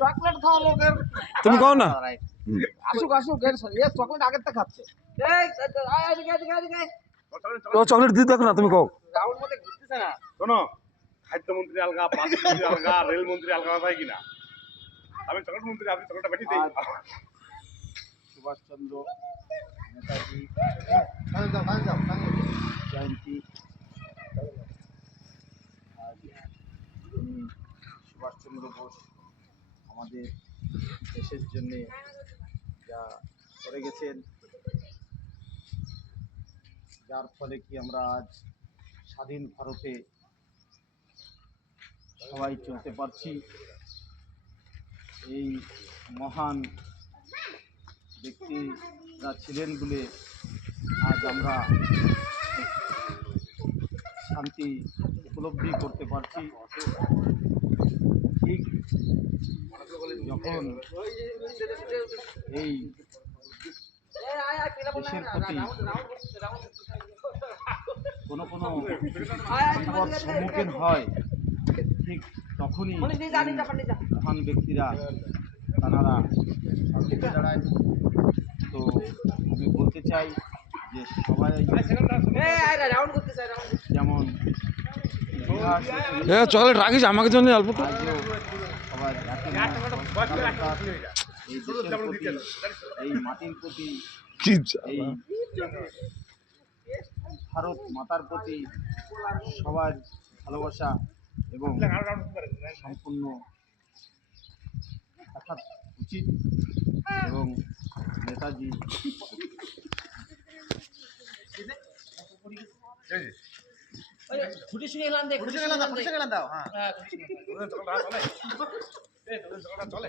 Chocolate খাওয়া লোকের তুমি কও না আসুক আসুক এ চকলেট আগের থেকে খাচ্ছে ও চকলেট দিয়ে দেখো না তুমি কও রাউন্ড মধ্যে ঘুরতেছে না শোনো খাদ্যমন্ত্রী আলগা পাঁচমন্ত্রী আলগা রেলমন্ত্রী আলগা হয় কিনা আমি চকলেট মন্ত্রী আপনি চকলেটটা বেশি দিই সুভাষচন্দ্র নেতাজি জয়ন্তী সুভাষচন্দ্র বোস আমাদের দেশের জন্য যা করে গেছেন, যার ফলে কি আমরা আজ স্বাধীন ভারতে সবাই চলতে পারছি। এই মহান ব্যক্তিরা ছিলেন বলে আজ আমরা শান্তি উপলব্ধি করতে পারছি। ঠিক যখন এই দেশের প্রতি কোনো বিপদ সম্মুখীন হয়, ঠিক তখনই মহান ব্যক্তিরা তারা থেকে দাঁড়ায়। তো আমি বলতে চাই যে সবাই যেমন চকলেট রাখিস আমাকে জন্য অল্প একটু। আজও সবাই এই দেশের প্রতি, এই মাটির প্রতি, কি এই ভারত মাতার প্রতি সবার ভালোবাসা এবং সম্পূর্ণ থাকা উচিত। এবং নেতাজি ছুটি শুনে এলাম দেখ ছুটি শুনে এলাম দাও হ্যাঁ চলে